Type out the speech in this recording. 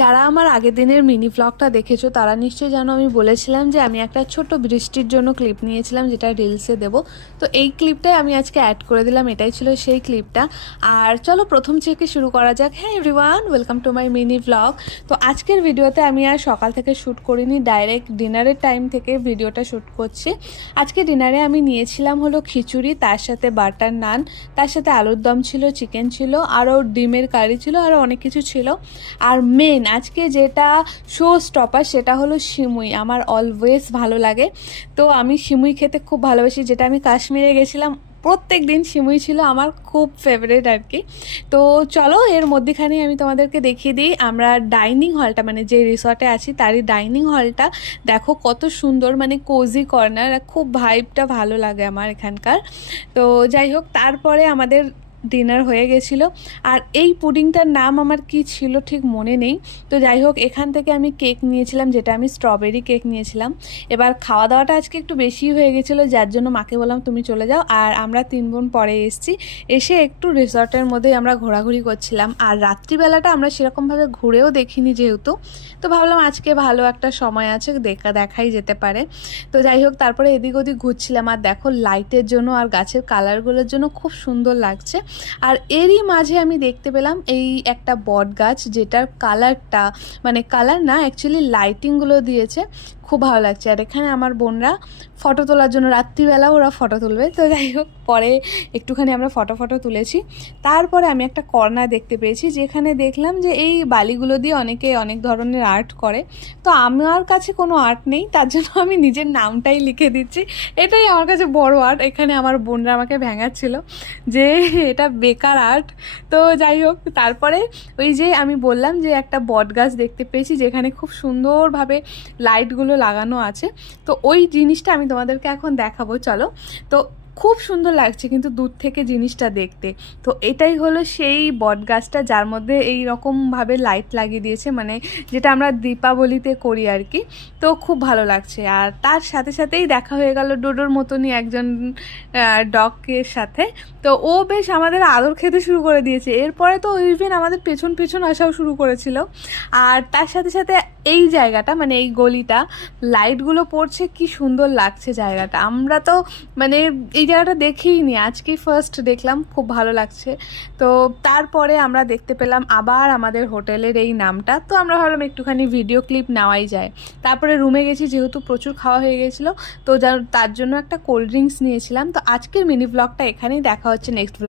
যারা আমার আগের দিনের মিনি ভ্লগটা দেখেছো তারা নিশ্চয়ই জানো আমি বলেছিলাম যে আমি একটা ছোট বৃষ্টির জন্য ক্লিপ নিয়েছিলাম যেটা রিলসে দেব। তো এই ক্লিপটাই আমি আজকে অ্যাড করে দিলাম, এটাই ছিল সেই ক্লিপটা। আর চলো প্রথম থেকে শুরু করা যাক। হ্যাঁ everyone, welcome to my mini vlog. তো আজকের ভিডিওতে আমি আর সকাল থেকে শ্যুট করিনি, ডাইরেক্ট ডিনারের টাইম থেকে ভিডিওটা শ্যুট করছি। আজকে ডিনারে আমি নিয়েছিলাম হলো খিচুড়ি, তার সাথে বাটার নান, তার সাথে আলুর দম ছিল, চিকেন ছিল, আরও ডিমের কারি ছিল, আরও অনেক কিছু ছিল। আর মেন আজকে যেটা শো স্টপার সেটা হলো সিমুই। আমার অলওয়েজ ভালো লাগে, তো আমি সিমুই খেতে খুব ভালোবাসি। যেটা আমি কাশ্মীরে গেছিলাম প্রত্যেক দিন সিমুই ছিল আমার খুব ফেভারিট আর কি। তো চলো এর মধ্যেখানে আমি তোমাদেরকে দেখিয়ে দিই আমরা ডাইনিং হলটা, মানে যে রিসর্টে আছি তারই ডাইনিং হলটা। দেখো কত সুন্দর, মানে কোজি কর্নার, খুব ভাইবটা ভালো লাগে আমার এখানকার। তো যাই হোক, তারপরে আমাদের ডিনার হয়ে গেছিলো। আর এই পুডিংটার নাম আমার কি ছিল ঠিক মনে নেই। তো যাই হোক, এখান থেকে আমি কেক নিয়েছিলাম, যেটা আমি স্ট্রবেরি কেক নিয়েছিলাম। এবার খাওয়া দাওয়াটা আজকে একটু বেশি হয়ে গেছিলো, যার জন্য মাকে বললাম তুমি চলে যাও। আর আমরা 3 বোন পরে এসেছি, এসে একটু রিসর্টের মধ্যেই আমরা ঘোরাঘুরি করছিলাম। আর রাত্রিবেলাটা আমরা সেরকমভাবে ঘুরেও দেখিনি যেহেতু, তো ভাবলাম আজকে ভালো একটা সময় আছে, দেখাই যেতে পারে। তো যাই হোক, তারপরে এদিক ওদিক ঘুরছিলাম। আর দেখো লাইটের জন্য আর গাছের কালারগুলোর জন্য খুব সুন্দর লাগছে। আর এরই মাঝে আমি দেখতে পেলাম এই একটা বট গাছ, যেটার কালারটা, মানে কালার না অ্যাকচুয়ালি লাইটিংগুলো দিয়েছে, খুব ভালো লাগছে। আর এখানে আমার বোনরা ফটো তোলার জন্য, রাত্রিবেলা ওরা ফটো তুলবে। তো যাই হোক, পরে একটুখানি আমরা ফটো তুলেছি। তারপরে আমি একটা কর্নার দেখতে পেয়েছি, যেখানে দেখলাম যে এই বালিগুলো দিয়ে অনেকে অনেক ধরনের আর্ট করে। তো আমার কাছে কোনো আর্ট নেই, তার জন্য আমি নিজের নামটাই লিখে দিচ্ছি। এটাই আমার কাছে বড় আর্ট। এখানে আমার বোনরা আমাকে ভেঙাচ্ছিল যে এটা বেকার আর্ট। তো যাই হোক, তারপরে ওই যে আমি বললাম যে একটা বট গাছ দেখতে পেয়েছি, যেখানে খুব সুন্দরভাবে লাইটগুলো লাগানো আছে। তো ওই জিনিসটা আমি তোমাদেরকে এখন দেখাবো, চলো। তো খুব সুন্দর লাগছে কিন্তু দূর থেকে জিনিসটা দেখতে। তো এটাই হলো সেই বট গাছটা, যার মধ্যে এই রকমভাবে লাইট লাগিয়ে দিয়েছে, মানে যেটা আমরা দীপাবলিতে করি আর কি। তো খুব ভালো লাগছে। আর তার সাথে সাথেই দেখা হয়ে গেল ডোডোর মতনই একজন ডগের সাথে। তো ও বেশ আমাদের আদর খেতে শুরু করে দিয়েছে। এরপরে তো ইভেন আমাদের পেছন পেছন আসাও শুরু করেছিল। আর তার সাথে সাথে এই জায়গাটা, মানে এই গলিটা, লাইটগুলো পড়ছে, কি সুন্দর লাগছে জায়গাটা। আমরা তো মানে এই জায়গাটা দেখেই নি, আজকেই ফার্স্ট দেখলাম, খুব ভালো লাগছে। তো তারপরে আমরা দেখতে পেলাম আবার আমাদের হোটেলের এই নামটা। তো আমরা ভাবলাম একটুখানি ভিডিও ক্লিপ নেওয়াই যায়। তারপরে রুমে গেছি, যেহেতু প্রচুর খাওয়া হয়ে গেছিলো, তো তার জন্য একটা কোল্ড ড্রিঙ্কস নিয়েছিলাম। তো আজকের মিনি ব্লগটা এখানেই, দেখা হচ্ছে নেক্সট